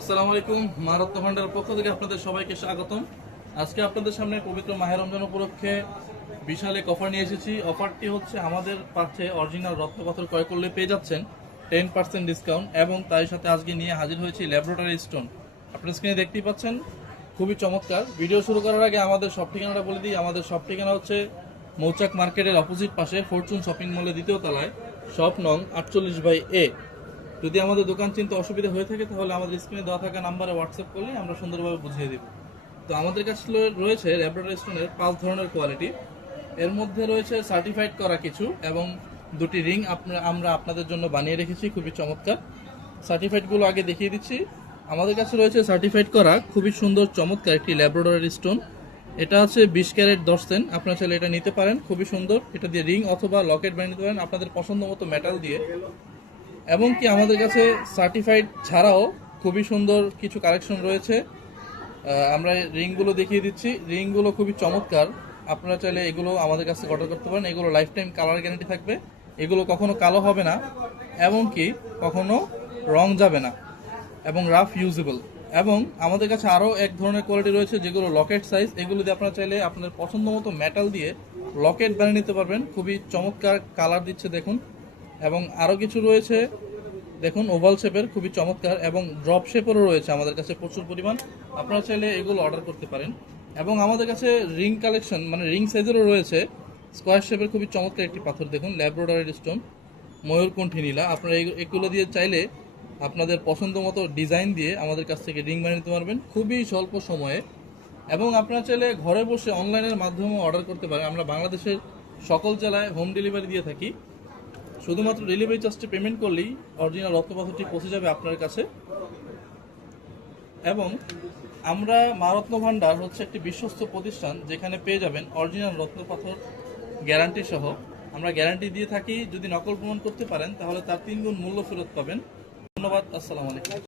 আসসালামু আলাইকুম। মা রত্ন ভান্ডারের পক্ষ থেকে আপনাদের সবাইকে স্বাগতম। আজকে আপনাদের সামনে পবিত্র মাহে রমজান উপলক্ষে বিশাল এক অফার নিয়ে এসেছি। অফারটি হচ্ছে আমাদের পাশে অরিজিনাল রত্ন পাথর ক্রয় করলে পেয়ে যাচ্ছেন 10% ডিসকাউন্ট, এবং তার সাথে আজকে নিয়ে হাজির হয়েছি ল্যাবরেটরি স্টোন। আপনার স্ক্রিনে দেখতেই পাচ্ছেন, খুবই চমৎকার। ভিডিও শুরু করার আগে আমাদের সব ঠিকানাটা বলে দিই। আমাদের সব ঠিকানা হচ্ছে মৌচাক মার্কেটের অপোজিট পাশে ফরচুন শপিং মলের দ্বিতীয় তলায়, শপ নং 48/A। যদি আমাদের দোকান চিনতে অসুবিধা হয়ে থাকে তাহলে আমাদের স্ক্রিনে দেওয়া থাকা নাম্বারে হোয়াটসঅ্যাপ করলে আমরা সুন্দরভাবে বুঝিয়ে দেব। তো আমাদের কাছে রয়েছে ল্যাবরেটরি স্টোনের 5 ধরনের কোয়ালিটি। এর মধ্যে রয়েছে সার্টিফাইড করা কিছু, এবং দুটি রিং আমরা আপনাদের জন্য বানিয়ে রেখেছি, খুবই চমৎকার। সার্টিফাইডগুলো আগে দেখিয়ে দিচ্ছি। আমাদের কাছে রয়েছে সার্টিফাইড করা খুবই সুন্দর চমৎকার একটি ল্যাবরেটরি স্টোন। এটা আছে 20 ক্যারেট 10 সেন্ট। আপনারা চাইলে এটা নিতে পারেন, খুবই সুন্দর। এটা দিয়ে রিং অথবা লকেট বানিয়ে নিতে পারেন আপনাদের পছন্দ মতো মেটাল দিয়ে। এবং কি আমাদের কাছে সার্টিফাইড ছাড়াও খুবই সুন্দর কিছু কালেকশন রয়েছে। আমরা রিংগুলো দেখিয়ে দিচ্ছি। রিংগুলো খুবই চমৎকার। আপনারা চাইলে এগুলো আমাদের কাছে অর্ডার করতে পারেন। এগুলো লাইফ টাইম কালার গ্যারান্টি থাকবে। এগুলো কখনো কালো হবে না, এবং কি কখনো রং যাবে না, এবং রাফ ইউজেবল। এবং আমাদের কাছে আরও এক ধরনের কোয়ালিটি রয়েছে যেগুলো লকেট সাইজ। এগুলো দিয়ে আপনারা চাইলে আপনাদের পছন্দ মতো মেটাল দিয়ে লকেট বানিয়ে নিতে পারবেন। খুবই চমৎকার কালার দিচ্ছে দেখুন। এবং আরও কিছু রয়েছে দেখুন, ওভাল শেপের, খুবই চমৎকার, এবং ড্রপ শেপেরও রয়েছে আমাদের কাছে প্রচুর পরিমাণ। আপনারা চাইলে এগুলো অর্ডার করতে পারেন। এবং আমাদের কাছে রিং কালেকশন, মানে রিং সাইজেরও রয়েছে। স্কোয়ার শেপের খুবই চমৎকার একটি পাথর দেখুন, ল্যাব্রাডরি স্টোন, ময়ূরকণ্ঠী নীলা। আপনারা এগুলো দিয়ে চাইলে আপনাদের পছন্দ মতো ডিজাইন দিয়ে আমাদের কাছ থেকে রিং বানিয়ে নিতে পারবেন খুবই স্বল্প সময়ে। এবং আপনারা চাইলে ঘরে বসে অনলাইনের মাধ্যমেও অর্ডার করতে পারেন। আমরা বাংলাদেশের সকল জেলায় হোম ডেলিভারি দিয়ে থাকি। শুধুমাত্র ডেলিভারি চার্জটি পেমেন্ট করলেই অরিজিনাল রত্নপাথরটি পৌঁছে যাবে আপনার কাছে। এবং আমরা মা রত্ন ভান্ডার হচ্ছে একটি বিশ্বস্ত প্রতিষ্ঠান, যেখানে পেয়ে যাবেন অরিজিনাল রত্নপাথর গ্যারান্টি সহ। আমরা গ্যারান্টি দিয়ে থাকি, যদি নকল প্রমাণ করতে পারেন তাহলে তার 3 গুণ মূল্য ফেরত পাবেন। ধন্যবাদ। আসসালামু আলাইকুম।